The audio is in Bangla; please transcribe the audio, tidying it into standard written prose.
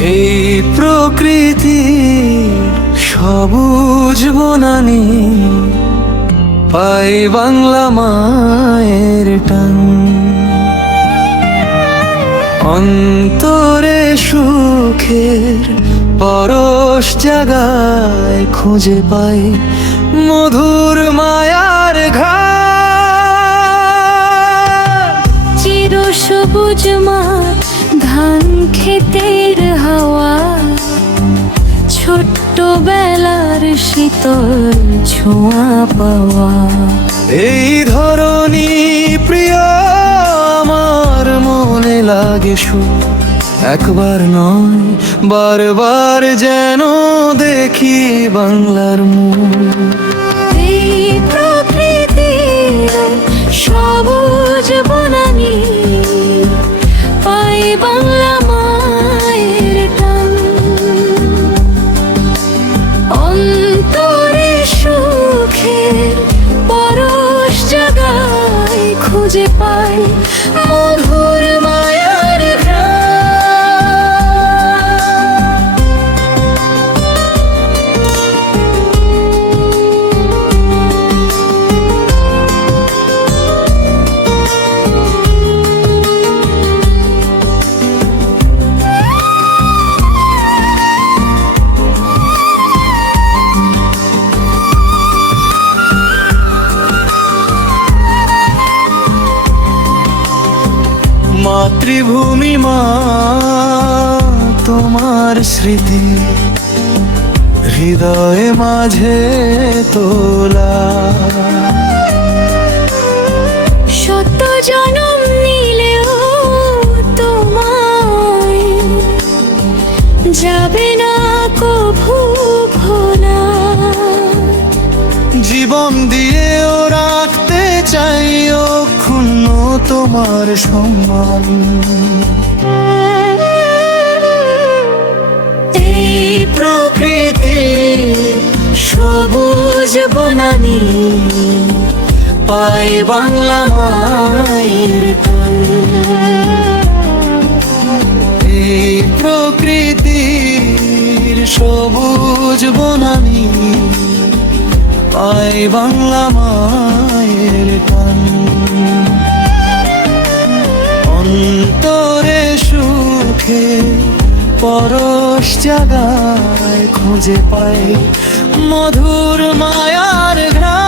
এই প্রকৃতি সবুজ বনানি পাই বাংলা মায়ের টান। অন্তরে সুখের পরশ জাগায় খুঁজে পাই মধুর মায়ার ঘাট। চির সবুজ মাঠ, ধান ক্ষেতের হাওয়া, ছোট্ট বেলার শীতল ছোঁয়া পাওয়া। এই ধরনী প্রিয় আমার মনে লাগে সুখ, একবার নয় বারবার যেন দেখি বাংলার মুখ। এই প্রকৃতির সবুজ বনানি পাই বাংলা মায়ের টান। অন্তরে সুখের পরশ জাগায় খুঁজে পাই মধুর মায়ার ঘ্রাণ। মাতৃভূমি মা, তোমার স্মৃতি হৃদয়ে মাঝে তোলা। শত জনম নিলেও তোমায় যাবে না কভু ভোলা। জীবন দিয়েও রাখতে চাই অক্ষুণ্ণ তোমার সম্মান। এই প্রকৃতি সবুজ বনানি পাই বাংলা মায়ের টান। এই প্রকৃতির সবুজ বনানি পাই বাংলা মায়ের টান। অন্তরে সুখে পরশ জাগায় খুঁজে পাই মধুর মায়ার ঘ্রাণ।